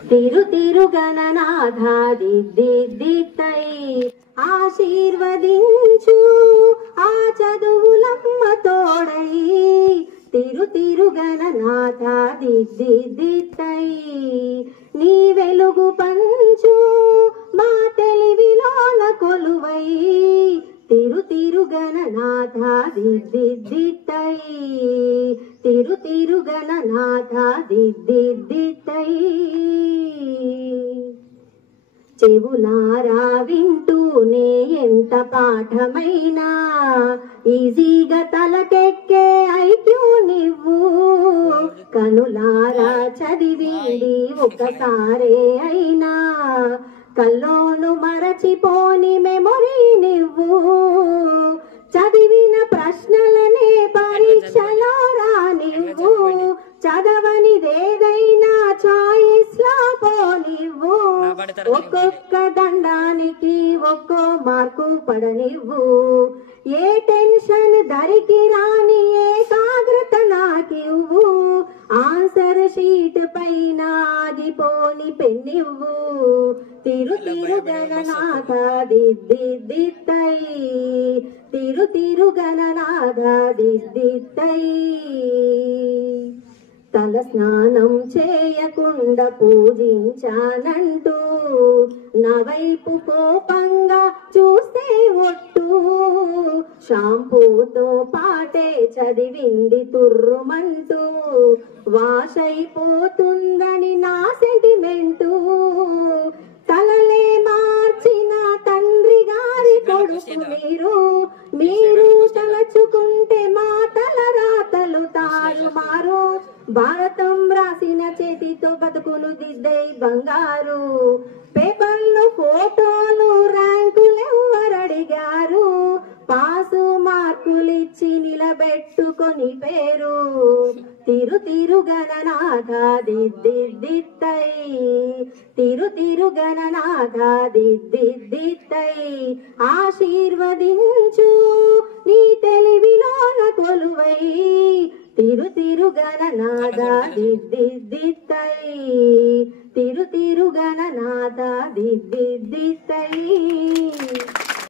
తిరు తిరు గణనాథ దిద్దిద్దై ఆశీర్వదించు ఆ చదువులమ్మ తోడై తిరు తిరు గణనాథ దిద్దిద్దై నీ వెలుగు పంచు మా తెలివిలోన కొలువై తిరు తిరు గణనాథ దిద్దిద్దై తిరు తిరు గణనాథ దిద్దిద్దై చెవులారా వింటూనే ఎంత పాఠమైనా ఈజీగా తలకెక్కే ఐక్యూ నివ్వు కనులారా చదివింది ఒకసారే అయినా కల్లోను మరచిపోని మెమొరీ నివ్వు చదివిన ప్రశ్నలనే పరీక్షలో రానివ్వు చదవనిదేదైనా చాయిస్ లో పోనివ్వు ఒక్కొక్క దండానికి ఒక్కో మార్కు పడనివ్వు ఏ టెన్షన్ దరికి రాని ఏకాగ్రత నాకివ్వు ఆన్సర్ షీట్ పైన ఆగిపోని పెన్నివ్వు తిరు తిరు గణనాథ దిద్దిద్దై తిరు తిరు గణనాథ దిద్దిద్దై తల స్నానం చేయకుండా పూజించానంటూ నా వైపు కోపంగా చూస్తే ఒట్టు షాంపూతో పాటే చదివింది తుర్రుమంటూ వాషైపోతుందని నా సెంటిమెంటు తలలే మార్చిన తండ్రి గారి కొడుకు మీరు తలచుకుంటే మా తల రాతలు తారుమారు భారతం రాసిన చేతితో బతుకులు దిద్దై బంగారు పేపర్లో ఫోటోలు ర్యాంకులు ఎవరడిగారు పాసు మార్కులిచ్చి నిలబెట్టుకొని పేరు తిరు తిరు గణనాథ దిద్దిద్దై తిరు తిరు గణనాథ దిద్దిద్దై ఆశీర్వదించు నీ తెలివిలోన కొలువై తిరు తిరు గణనాథ దిద్దిద్దై తిరు తిరు గణనాథ దిద్దిద్దై